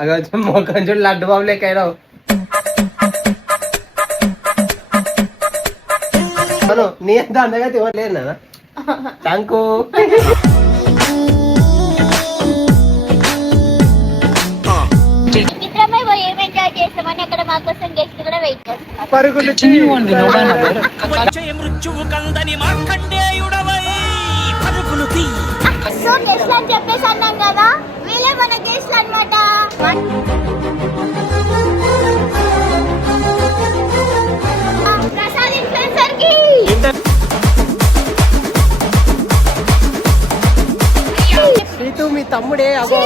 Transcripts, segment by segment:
అగో మొక్కం చూడు లడ్డు బాబు లెక్క అయినావు. నీ అంత అందగా తివ్వలేదు నాన్న. థ్యాంకు. పరుగులు చెప్పేసి అన్నాం కదా, వీళ్ళే మన గెస్ట్లు అన్నమాట. ప్రసాద్ ఇన్ఫ్లుయెన్సర్ కి శ్రీతు మీ తమ్ముడే. అగో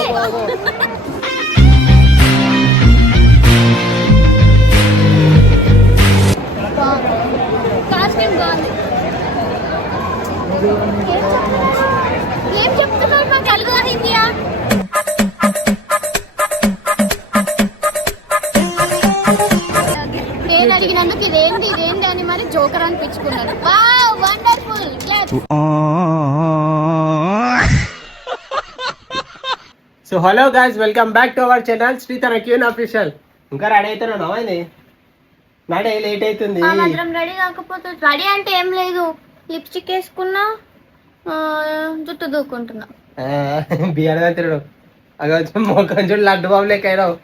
కాస్ట్యూమ్ బాగుంది. ఏం చెప్తున్నారు మా తెలుగు హిందీయా? నేను అడిగినందుకు ఇదేంది అని మరి జోకర్ అనిపించుకున్నాను. Wow wonderful. So hello guys, welcome back to our channel Shritana queen official. ఇంకా రెడీ అవుతున్నాను అయింది నడే, లేట్ అవుతుంది. రెడీ కాకపోతే రెడీ అంటే ఏం లేదు, లిప్స్టిక్ వేసుకున్నా, జుట్టు దూకుంటున్నా. బియ్యాడుగా తిరుడు. అగో మొక్కం చూడు లడ్డు బాబు లెక్క అయినావు.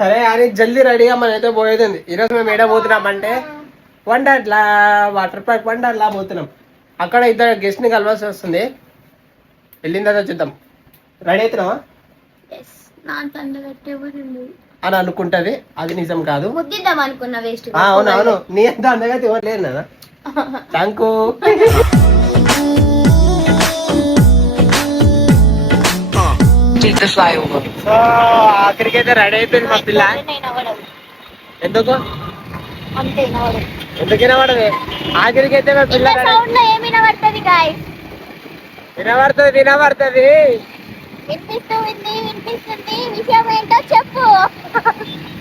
సరే అని జల్దీ రెడీగా మన అయితే పోయేది ఉంది. ఈరోజు మేము ఏడా పోతున్నామంటే వండర్లా, వాటర్ పార్క్ వండర్లా పోతున్నాం. అక్కడ ఇద్దరు గెస్ట్ ని కలవాల్సి వస్తుంది. వెళ్ళిన తర్వాత చూద్దాం. రెడీ అవుతున్నావా అని అనుకుంటది, అది నిజం కాదు. ముద్దిద్దాం అనుకున్నా, వేస్ట్. అవునవును, నీ అంత అందగా తివ్వలేదు నాన్న. థ్యాంకు. సో ఆఖరికి అయితే రెడీ అయిపోయింది మా పిల్ల. ఎందుకు ఎందుకైనా పడదు ఆఖరికి అయితే మా పిల్ల వినబడుతుంది. వినిపిస్తుంది. విషయం ఏంటో చెప్పు.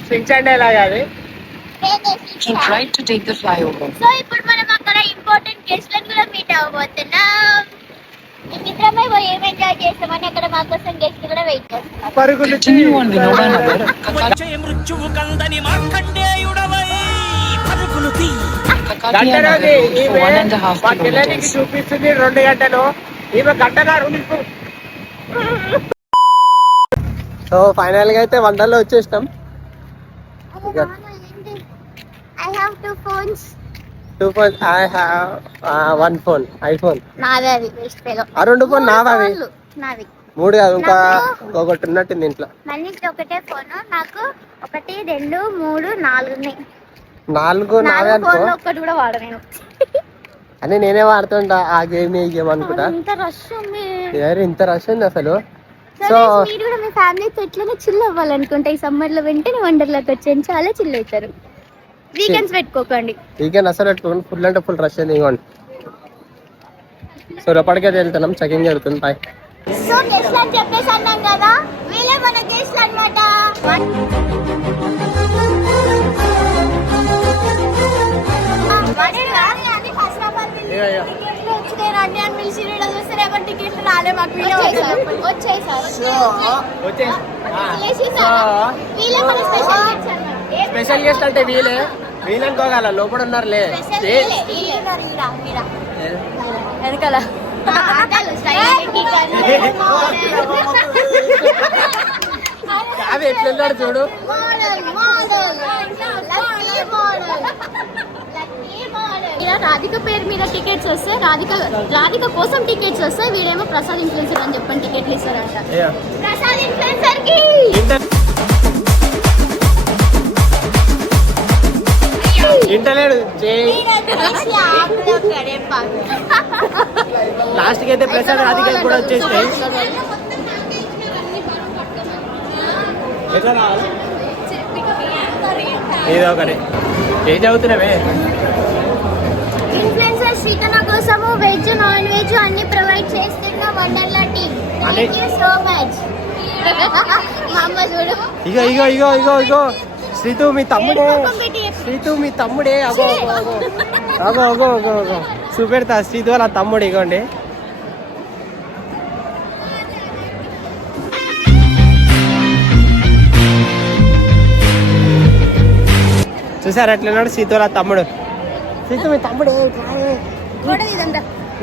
సించండి ఎలాగా అది. సో ఇప్పుడు మనం అక్కడ ఇంపార్టెంట్ గెస్ట్లను కూడా మీట్ అవ్వబోతున్నాం. మిత్రమే పోయి ఏం ఎంజాయ్ చేస్తామని అక్కడ మా కోసం గెస్ట్ కూడా వెయిట్ చేస్తున్నాం. పరుగులు చూపిస్తుంది 2 గంటలు. ఈమె గంటగారు. సో ఫైనల్ గా అయితే వంటల్లో వచ్చేసినాం. I have 2 phones. I have 1 phone, iPhone. నాది వేస్ట్ ఫెలో. ఆ 2 ఫోన్ నావి. నావి 3 కాదు, ఇంకా ఒకటి ఉన్నట్టుంది ఇంట్లో. మనిషి ఒకటే ఫోన్. నాకు 1 2 3 4 ఉన్నాయి. 4 నావే అనుకో. ఒక్కటి కూడా వాడ నేను. అని నేనే వాడుతుంటా ఆ గేమ్, ఈ గేమ్ అనుకుంటా. ఇంత రష్ ఉంది. ఇంత రష్ ఉంది అసలు. సో మీరు కూడా మీ ఫ్యామిలీతో ఎట్లనే చిల్ అవ్వాలనుకుంటే ఈ సమ్మర్ లో వెంటనే వండర్లాకి వచ్చేయండి, చాలా చిల్ అవుతారు. వీకెండ్స్ పెట్టుకోకండి. వీకెండ్ అసలు పెట్టుకోండి. ఫుల్ అంటే ఫుల్ రష్ ఉంది. ఇవ్వండి. సో రేపటికైతే వెళ్తున్నాం, చెకింగ్ జరుగుతుంది. బాయ్. సో గెస్ట్ అని చెప్పేసి అన్నాం కదా, వీళ్ళే మన గెస్ట్ అన్నమాట. రండి అని పిలిచి చూస్తే రేపటి టికెట్లు రాలే మాకు. స్పెషల్ గెస్ట్ అంటే వీళ్ళనుకోగల లోపల ఉన్నారులే. వెనకాల అవి ఎట్లున్నాడు చూడు. ఇలా రాధిక పేరు మీద టికెట్స్ వస్తే, రాధిక కోసం టికెట్స్ వస్తే, వీళ్ళేమో ప్రసాద్ ఇన్ఫ్లుయెన్సర్ అని చెప్పని టికెట్లు ఇస్తారంట. ప్రసాద్ ఇన్ఫ్లుయెన్సర్ కి ఇంటలేడు. లాస్ట్ కి అయితే ప్రసాద్ రాధిక కూడా వచ్చేస్తాయి. ఏదో ఒకటి ఏం చదువుతున్నావే. ఇన్ఫ్లుయెన్సర్ శ్రీతన కోసము వెజ్ నాన్ వెజ్ అన్ని ప్రొవైడ్ చేస్తున్న Wonderla team. Thank you so much. మా అమ్మ చూడు. ఇగో ఇగో ఇగో ఇగో ఇగో శ్రీతు మీ తమ్ముడే. శ్రీతు మీ తమ్ముడే. అగో అగో అగో అగో అగో అగో చూపెడతా. శ్రీతు వాళ్ళ తమ్ముడు. ఇగోండి చూసారు అట్లన్నాడు సీతోల తమ్ముడు. సీత మీ తమ్ముడు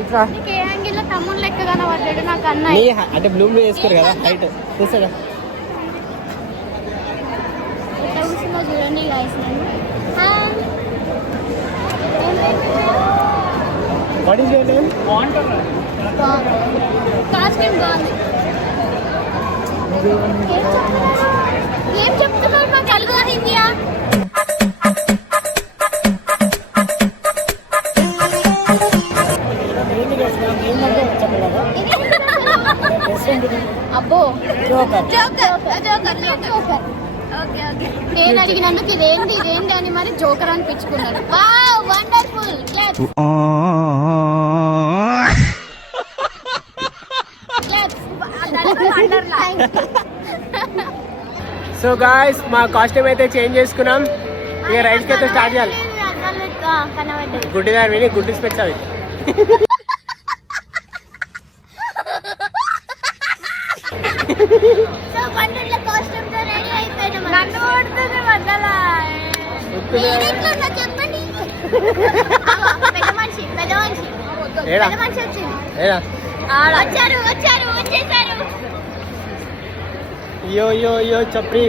ఇట్లా ఏ యాంగిల్ లో తమ్ముడు లెక్క కనబడ్డాడు నాకు అన్నయ్య. అంటే బ్లూ బ్లూ వేసుకోరు కదా హైట్ చూసారా. ఎట్లా కూర్చుందో చూడండి guys నేను. What is your name? Costume బాగుంది. ఏం చెప్తున్నారు మా తెలుగు హిందీయా? అబ్బో జోకర్ ఓకే ఓకే. నేను అడిగినందుకు ఇదేంటి అని మరి జోకర్ అనిపించుకున్నాడు. Wow wonderful. సో గాయ్స్ మా కాస్ట్యూమ్ అయితే చేంజ్ చేసుకున్నాం. ఇక రైడ్స్కి అయితే స్టార్ట్ చేయాలి. గుడ్డిదారు విని గుడ్డి స్పెట్స్ అవి. యో చప్రి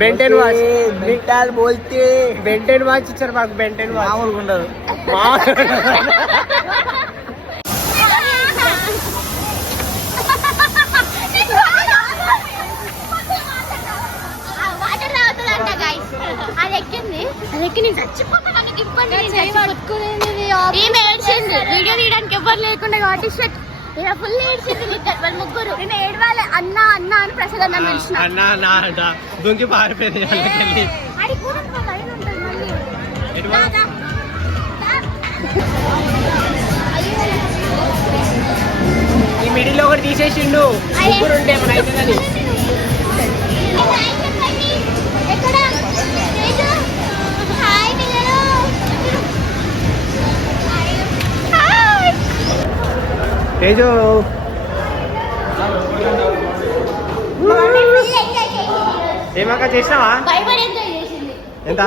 బెంటెన్ వాచ్ బిట్టాలు బోల్తే బెంటెన్ వాచ్ ఇచ్చారు మాకు. బెంటెన్ వాచ్ మామూలుగా ఉండదు. అది ఎక్కి నేను చచ్చిపోతాను. వీడియో తీయడానికి ఎవరు లేకుండా కాబట్టి ఫుల్ ఏడ్చింది. వాళ్ళు ముగ్గురు నేను ఏడవాలి అన్న అన్న అని ప్రసాద్ అన్న పిలిచిన దొంగి పారిపోయింది. ఈ మిడిల్ లో ఒకటి తీసేసిండు. ముగ్గురు ఉంటే మన అవుతుందని. తేజు ఏమాక చేసినావా? ఎంత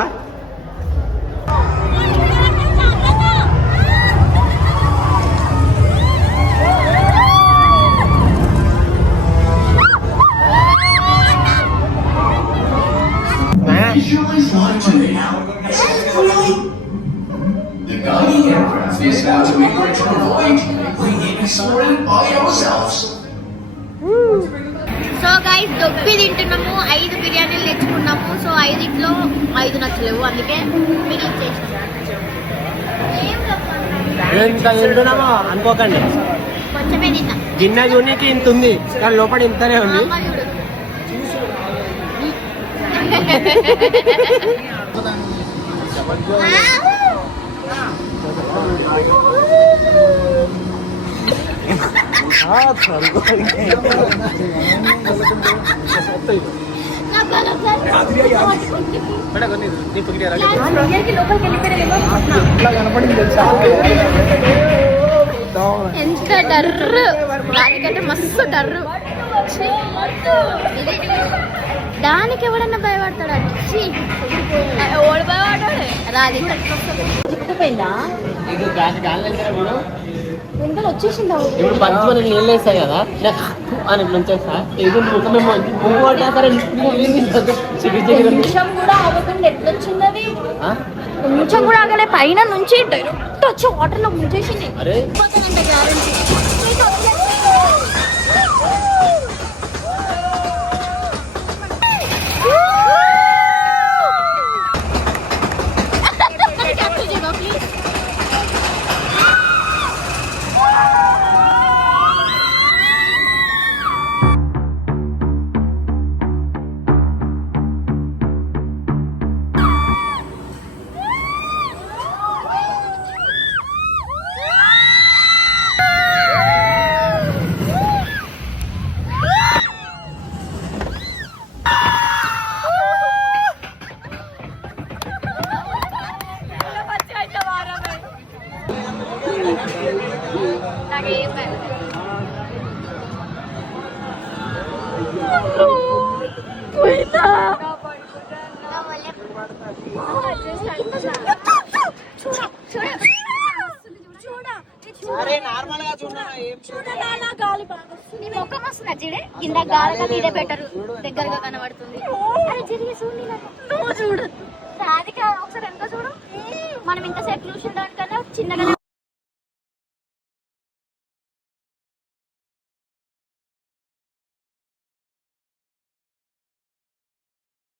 The guiding aircraft is now to emerge from void. We need to sort it by ourselves. So guys దొబ్బి తింటున్నాము. 5 బిర్యానీలు తెచ్చుకున్నాము. సో 5లో 5 నచ్చలేవు, అందుకే తింటున్నామో అనుకోకండి. కొంచెమే తిన్నా. గిన్నె చూనికి ఇంత ఉంది కానీ లోపల ఇంతనే ఉంది. ఎంత డర్రు దానికంటే మస్తు డర్రు. దానికి ఎవడన్నా భయపడతాడు? వచ్చి ఓడి భయపడ్డాడు రాది. వెంటనే వచ్చేసింది. ఇప్పుడు పంచమని నీళ్ళు వేస్తాయి కదా అని నుంచేస్తా. ఇది ముఖమేమో నిమిషం కూడా అవ్వకుండా ఎట్లా వచ్చింది? కొంచెం కూడా ఆగలే. పైన నుంచి డైరెక్ట్ వచ్చి వాటర్ లో ముంచేసింది. అరే నార్మల్ గా చూడనా ఏం నీ ముఖం వస్తుంది చూడే కింద గాలి నీడే బెటర్ దగ్గరగా కనబడుతుంది. అరే జరిగి చూడు నువ్వు చూడు రాధిక ఒకసారి ఎంత చూడు మనం ఇంతసేపు చూసిన దానికన్నా చిన్నగా